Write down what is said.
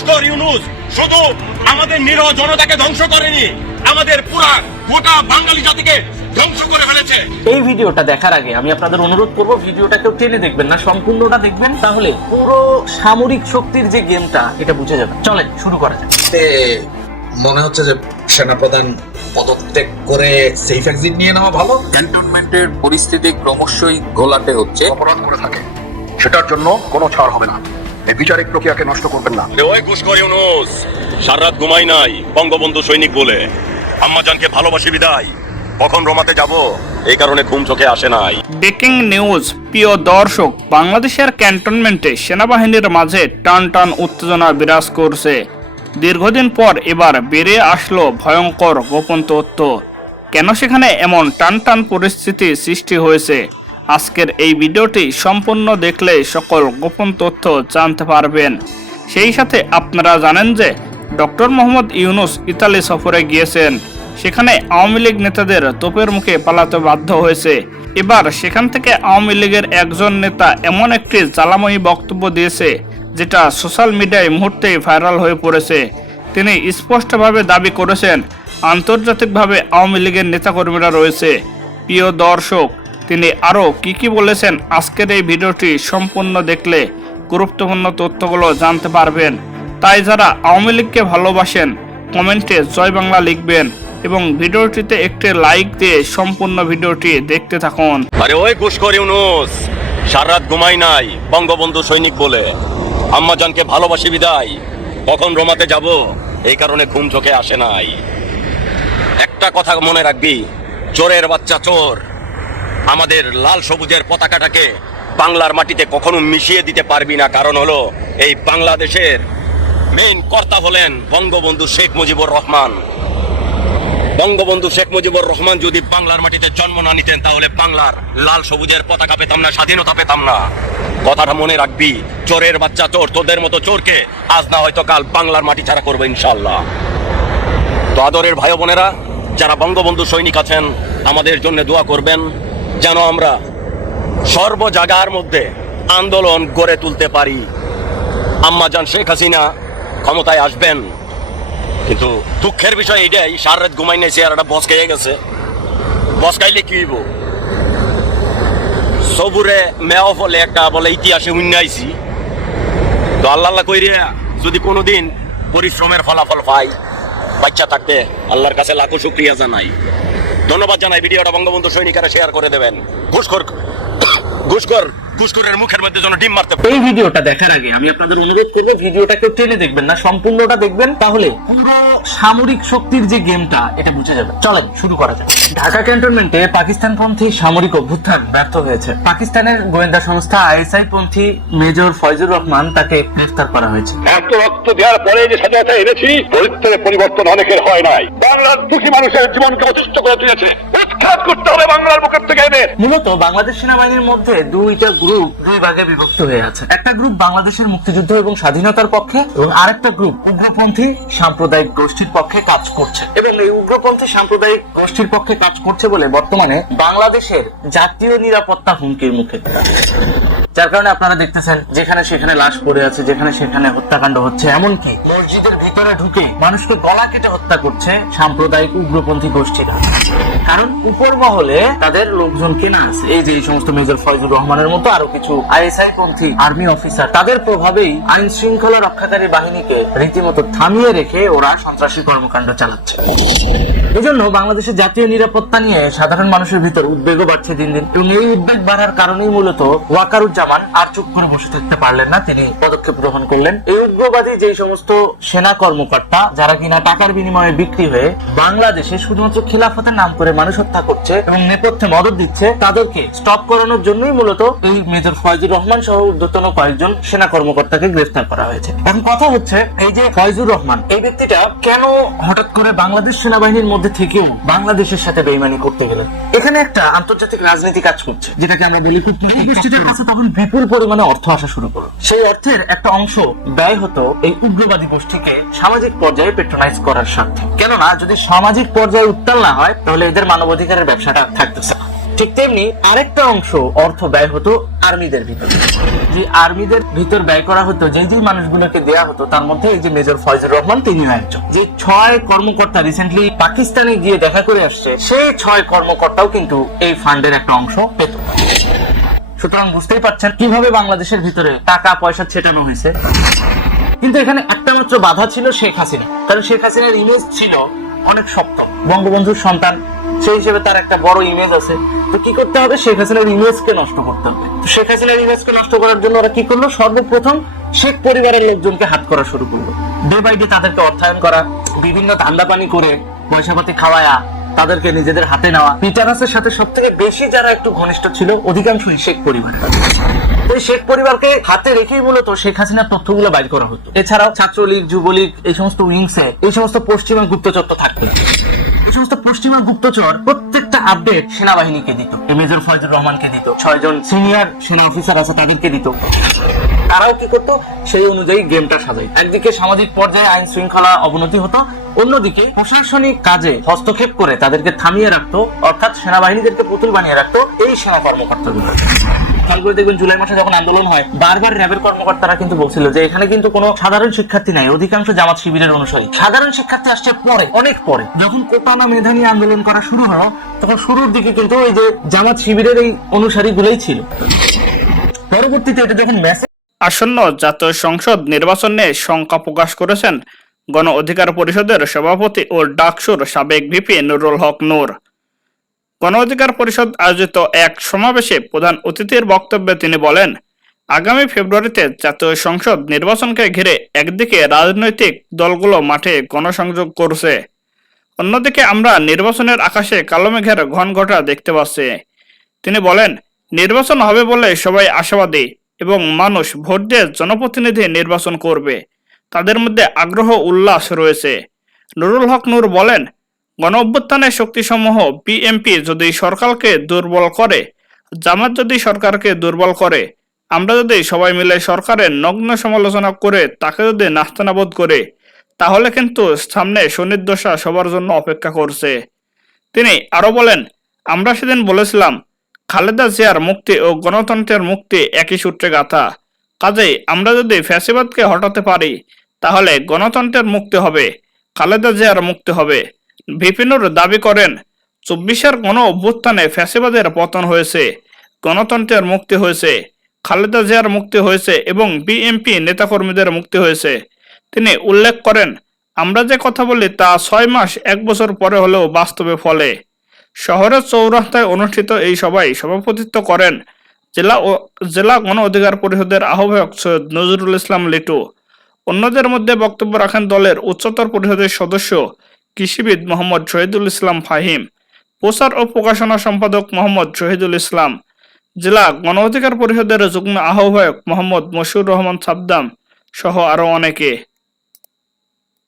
ঘুষখোর ইউনূস শুধু আমাদের নিরহ জনতাকে ধ্বংস করেনি, আমাদের পুরা গোটা বাঙালি জাতিকে ধ্বংস করে ফেলেছে। এই ভিডিওটা দেখার আগে আমি আপনাদের অনুরোধ করব, ভিডিওটা কেউ টেনে দেখবেন না, সম্পূর্ণটা দেখবেন, তাহলে পুরো সামরিক শক্তির যে গেমটা এটা বুঝে যাবে। চলেন শুরু করা যাক। মনে হচ্ছে যে সেনাপ্রধান পদত্যাগ করে সেফ এক্সিট নিয়ে নেওয়া ভালো। ক্যান্টনমেন্টের পরিস্থিতি ক্রমশই ঘোলাটে হচ্ছে। অপরাধ করে থাকে সেটার জন্য কোনো ছাড় হবে না। এই বিচারিক প্রক্রিয়াকে নষ্ট করবেন না। ওই ঘুষখোর ইউনূস সারা রাত ঘুমাই নাই বঙ্গবন্ধু সৈনিক বলে, আম্মাজানকে ভালোবাসি বিদায়, কখন রোমাতে যাব এই কারণে ঘুম চোখে আসে নাই। ব্রেকিং নিউজ প্রিয় দর্শক, বাংলাদেশের ক্যান্টনমেন্টে সেনাবাহিনীর মাঝে টান টান উত্তেজনা বিরাজ করছে। দীর্ঘদিন পর এবার বেরিয়ে আসলো ভয়ঙ্কর গোপন তথ্য। কেন সেখানে এমন টান টান পরিস্থিতি সৃষ্টি হয়েছে, আজকের এই ভিডিওটি সম্পূর্ণ দেখলে সকল গোপন তথ্য জানতে পারবেন। সেই সাথে আপনারা জানেন যে ডক্টর মোহাম্মদ ইউনূস ইতালি সফরে গিয়েছেন, সেখানে আওয়ামী লীগ নেতাদের তোপের মুখে পালাতে বাধ্য হয়েছে। এবার সেখান থেকে আওয়ামী লীগের একজন নেতা এমন একটি জ্বালাময়ী বক্তব্য দিয়েছে যেটা সোশ্যাল মিডিয়ায় মুহূর্তেই ভাইরাল হয়ে পড়েছে। তিনি স্পষ্টভাবে দাবি করেছেন আন্তর্জাতিকভাবে আওয়ামী লীগের নেতাকর্মীরা রয়েছে। প্রিয় দর্শক, তিনি আরও কি বলেছেন আজকের এই ভিডিওটি সম্পূর্ণ দেখলে গুরুত্বপূর্ণ তথ্যগুলো জানতে পারবেন। তাই যারা আওয়ামী লীগকে ভালোবাসেন কমেন্টে জয় বাংলা লিখবেন এবং ভিডিওটিতে একটি লাইক দিয়ে সম্পূর্ণ ভিডিওটি দেখতে থাকুন। আরে ওই ঘুষখোর ইউনূস সারা রাত ঘুমাই নাই বঙ্গবন্ধু সৈনিক বলে, আম্মাজানকে ভালোবাসি বিদায়, কখন রোমাতে যাব এই কারণে ঘুম চোখে আসে নাই। একটা কথা মনে রাখবি, চোরের বাচ্চা চোর, আমাদের লাল সবুজের পতাকাটাকে বাংলার মাটিতে কখনো মিশিয়ে দিতে পারবি না। কারণ হলো এই বাংলাদেশের মেইন কর্তা হলেন বঙ্গবন্ধু শেখ মুজিবুর রহমান। বঙ্গবন্ধু শেখ মুজিবুর রহমান যদি বাংলার মাটিতে জন্ম না নিতেন তাহলে বাংলার লাল সবুজের পতাকা পেতাম না, স্বাধীনতা পেতাম না। কথাটা মনে রাখবি, চোরের বাচ্চা চোর, তোদের মতো চোরকে আজ না হয়তো কাল বাংলার মাটি ছাড়া করবে ইনশাআল্লাহ। তো আদরের ভাই বোনেরা, যারা বঙ্গবন্ধু সৈনিক আছেন আমাদের জন্য দোয়া করবেন, যেন আমরা সর্ব জায়গার মধ্যে আন্দোলন গড়ে তুলতে পারি। আম্মাজান শেখ হাসিনা ক্ষমতায় আসবেন, কিন্তু দুঃখের বিষয় এটাই সারা রাত ঘুমাই নাই, চেয়ারটা বস খেয়ে গেছে। বস খাইলে কি হইব? সবুরে মেয়া ফলে একটা বলে ইতিহাসে উন্নয়সি। তো আল্লাহ কইরিয়া যদি কোনোদিন পরিশ্রমের ফলাফল পাই, বাচ্চা থাকতে আল্লাহর কাছে লাখো শুকরিয়া জানাই, ধন্যবাদ জানাই। ভিডিওটা বঙ্গবন্ধু সৈনিকেরা শেয়ার করে দেবেন। ঘুষখোরের মুখের মধ্যে যেন ডিম মারতে। এই ভিডিওটা দেখার আগে আমি আপনাদের অনুরোধ করব, ভিডিওটা কেউ টেনে দেখবেন না, সম্পূর্ণটা দেখবেন, তাহলে পুরো সামরিক শক্তির যে গেমটা এটা বুঝে যাবে। চলেন শুরু করা যাক। ঢাকা ক্যান্টনমেন্টে পাকিস্তানপন্থী সামরিক অভ্যুত্থান ব্যর্থ হয়েছে। পাকিস্তানের গোয়েন্দা সংস্থা আইএসআই পন্থী মেজর ফয়জুর রহমান তাকে গ্রেফতার করা হয়েছে। এত রক্ত দেওয়ার পরে যে স্বাধীনতা এনেছি, চরিত্রের পরিবর্তন অনেকের হয় নাই। বাংলার দুঃখী মানুষের জীবনকে অতিষ্ঠ করে তুলেছে। উৎখাত করতে হবে বাংলার বুকের থেকে এদের। মূলত বাংলাদেশ সেনাবাহিনীর মধ্যে দুইটা গ্রুপ দুই ভাগে বিভক্ত হয়ে আছে। একটা গ্রুপ বাংলাদেশের মুক্তিযুদ্ধ এবং স্বাধীনতার পক্ষে, এবং আরেকটা গ্রুপ উগ্রপন্থী সাম্প্রদায়িক গোষ্ঠীর পক্ষে কাজ করছে। এবং এই উগ্রপন্থী সাম্প্রদায়িক গোষ্ঠীর পক্ষে কাজ করছে বলে বর্তমানে বাংলাদেশের জাতীয় নিরাপত্তা হুমকির মুখে। যার কারণে আপনারা দেখতেছেন যেখানে সেখানে লাশ পড়ে আছে, যেখানে সেখানে হত্যাকাণ্ড হচ্ছে, এমনকি মসজিদের ভিতরে ঢুকে মানুষকে গলা কেটে হত্যা করছে সাম্প্রদায়িক উগ্রপন্থী গোষ্ঠীরা। কারণ উপর মহলে তাদের লোকজন কেনা আছে। এই যে এই সমস্ত মেজর ফয়জুর রহমানের মতো আরো কিছু আইএসআই পন্থী আর্মি অফিসার, তাদের প্রভাবেই আইন শৃঙ্খলা রক্ষাকারী বাহিনীকে রীতিমতো থামিয়ে রেখে ওরা সন্ত্রাসী কর্মকাণ্ড চালাচ্ছে। এজন্য বাংলাদেশের জাতীয় নিরাপত্তা নিয়ে সাধারণ মানুষের ভিতর উদ্বেগও বাড়ছে দিন দিন। এবং এই উদ্বেগ বাড়ার কারণেই মূলত ওয়াকারুজ্জামান আর চুপ করে বসে থাকতে পারলেন না, তিনি পদক্ষেপ গ্রহণ করলেন। এই উগ্রবাদী যে সমস্ত সেনা কর্মকর্তা যারা কিনা টাকার বিনিময়ে বিক্রি হয়ে বাংলাদেশে শুধুমাত্র খিলাফতের নাম করে মানুষ হত্যা করছে এবং নেপথ্যে মদত দিচ্ছে, তাদেরকে স্টপ করানোর জন্যই মূলত এই মেজর ফয়জুর রহমান সহ ঊর্ধ্বতন কয়েকজন সেনা কর্মকর্তাকে গ্রেফতার করা হয়েছে। এখন কথা হচ্ছে, এই যে ফয়জুর রহমান এই ব্যক্তিটা কেন হঠাৎ করে বাংলাদেশ সেনাবাহিনীর মধ্যে থেকেও বাংলাদেশের সাথে বেইমানি করতে গেলেন? এখানে একটা আন্তর্জাতিক রাজনীতি কাজ করছে, যেটাকে আমরা বলি কূটনীতি। গোষ্ঠীটার কাছে তখন বিপুল পরিমাণে অর্থ আসা শুরু করলো। সেই অর্থের একটা অংশ ব্যয় হতো এই উগ্রবাদী গোষ্ঠীকে সামাজিক পর্যায়ে পেট্রোনাইজ করার স্বার্থে। কেননা যদি সামাজিক পর্যায়ে উত্তাল না হয় তাহলে এদের মানবাধিকারের ব্যবসাটা থাকতেছে না। ঠিক তেমনি আরেকটা অংশ অর্থ ব্যয় হতো আর্মিদের ভিতরে। যে আর্মিদের ভিতর ব্যয় করা হতো, যে মানুষগুলোকে দেয়া হতো, তার মধ্যে এই যে মেজর ফয়জুর রহমান তিনিও একজন। যে 6 কর্মকর্তা রিসেন্টলি পাকিস্তানে গিয়ে দেখা করে আসছে, সেই 6 কর্মকর্তাও কিন্তু এই ফান্ডের একটা অংশ পেত। সুতরাং বুঝতেই পারছেন কিভাবে বাংলাদেশের ভিতরে টাকা পয়সা ছেটানো হয়েছে। কিন্তু এখানে একটা মাত্র বাধা ছিল শেখ হাসিনা, কারণ শেখ হাসিনার ইমেজ ছিল অনেক শক্ত, বঙ্গবন্ধুর সন্তান, সেই হিসেবে তার একটা বড় ইমেজ আছে। তো কি করতে হবে, শেখ হাসিনার ইমেজকে নষ্ট করতে হবে। তো শেখ হাসিনার ইমেজকে নষ্ট করার জন্য ওরা কি করলো, সর্বপ্রথম শেখ পরিবারের লোকজনকে হাত করা শুরু করলো। ডে বাই ডে তাদেরকে অর্থায়ন করা, বিভিন্ন ধান্দাপানি করে পয়সাপাতি খাওয়ায়া তাদেরকে নিজেদের হাতে নেওয়া। পিটারাসের সাথে সব থেকে বেশি যারা একটু ঘনিষ্ঠ ছিল অধিকাংশই শেখ পরিবার। এই শেখ পরিবারকে হাতে রেখেই মূলত শেখ হাসিনার তথ্যগুলো বাইর করা হতো। এছাড়াও ছাত্রলীগ, যুবলীগ, এই সমস্ত উইংসে এই সমস্ত পশ্চিমা গুপ্তচর তো থাকতো। এই সমস্ত পশ্চিমা গুপ্তচর প্রত্যেকটা আপডেট সেনাবাহিনীকে দিত, মেজর ফয়জুর রহমানকে দিত, 6 জন সিনিয়র সেনা অফিসার আছে তাদেরকে দিত। তারাও কি করতো, সেই অনুযায়ী গেমটা সাজাই। একদিকে সামাজিক পর্যায়ে আইন শৃঙ্খলা অবনতি হতো, অন্যদিকে প্রশাসনিক কাজে হস্তক্ষেপ করে তাদেরকে থামিয়ে রাখতো, অর্থাৎ সেনাবাহিনীদেরকে পুতুল বানিয়ে রাখতো এই সেনা কর্মকর্তাগুলো। খেয়াল করে দেখবেন জুলাই মাসে যখন আন্দোলন হয়, বারবার র্যাবের কর্মকর্তারা কিন্তু বলছিল যে এখানে কিন্তু কোনো সাধারণ শিক্ষার্থী নাই, অধিকাংশ জামাত শিবিরের অনুসারী। সাধারণ শিক্ষার্থী আসছে পরে, অনেক পরে। যখন কোটানা মেধা নিয়ে আন্দোলন করা শুরু হলো, তখন শুরুর দিকে কিন্তু ওই যে জামাত শিবিরের এই অনুসারী গুলোই ছিল। পরবর্তীতে এটা যখন মেসেজ আসন্ন জাতীয় সংসদ নির্বাচন নিয়ে শঙ্কা প্রকাশ করেছেন গণ অধিকার পরিষদের সভাপতি ও ডাকসুর সাবেক ভিপি নুরুল হক নূর। গণ অধিকার পরিষদ আয়োজিত এক সমাবেশে প্রধান অতিথির বক্তব্যে তিনি বলেন, আগামী ফেব্রুয়ারিতে জাতীয় সংসদ নির্বাচনকে ঘিরে একদিকে রাজনৈতিক দলগুলো মাঠে গণসংযোগ করছে, অন্যদিকে আমরা নির্বাচনের আকাশে কালো মেঘের ঘনঘটা দেখতে পাচ্ছি। তিনি বলেন, নির্বাচন হবে বলে সবাই আশাবাদী এবং মানুষ ভোট দিয়ে জনপ্রতিনিধি নির্বাচন করবে, তাদের মধ্যে আগ্রহ উল্লাস রয়েছে। নুরুল হক নূর বলেন, গণ অভ্যুত্থানের শক্তিসমূহ বিএনপি যদি সরকারকে দুর্বল করে, জামাত যদি সরকারকে দুর্বল করে, আমরা যদি সবাই মিলে সরকারের নগ্ন সমালোচনা করে তাকে যদি নাস্তানাবোধ করে, তাহলে কিন্তু সামনে সুনির্দশা সবার জন্য অপেক্ষা করছে। তিনি আরো বলেন, আমরা সেদিন বলেছিলাম খালেদা জিয়ার মুক্তি ও গণতন্ত্রের মুক্তি একই সূত্রে গাঁথা, কাজেই আমরা যদি ফ্যাসিবাদকে হটাতে পারি তাহলে গণতন্ত্রের মুক্তি হবে, খালেদা জিয়ার মুক্তি হবে। ভিপি নূর দাবি করেন, 24-এর গণ অভ্যুত্থানে ফ্যাসিবাদের পতন হয়েছে, গণতন্ত্রের মুক্তি হয়েছে, খালেদা জিয়ার মুক্তি হয়েছে এবং বিএনপি নেতাকর্মীদের মুক্তি হয়েছে। তিনি উল্লেখ করেন, আমরা যে কথা বলি তা 6 মাস 1 বছর পরে হলেও বাস্তবে ফলে। শহরের চৌরাস্তায় অনুষ্ঠিত এই সভায় সভাপতিত্ব করেন জেলা গণ অধিকার পরিষদের আহ্বায়ক সৈয়দ নজরুল ইসলাম লিটু। অন্যদের মধ্যে বক্তব্য রাখেন দলের উচ্চতর পরিষদের সদস্য কৃষিবিদ মোহাম্মদ শহীদুল ইসলাম ফাহিম, প্রচার ও প্রকাশনা সম্পাদক মোহাম্মদ শহীদুল ইসলাম, জেলা গণ অধিকার পরিষদের যুগ্ম আহ্বায়ক মোহাম্মদ মশিউর রহমান সাদ্দাম সহ আরো অনেকে।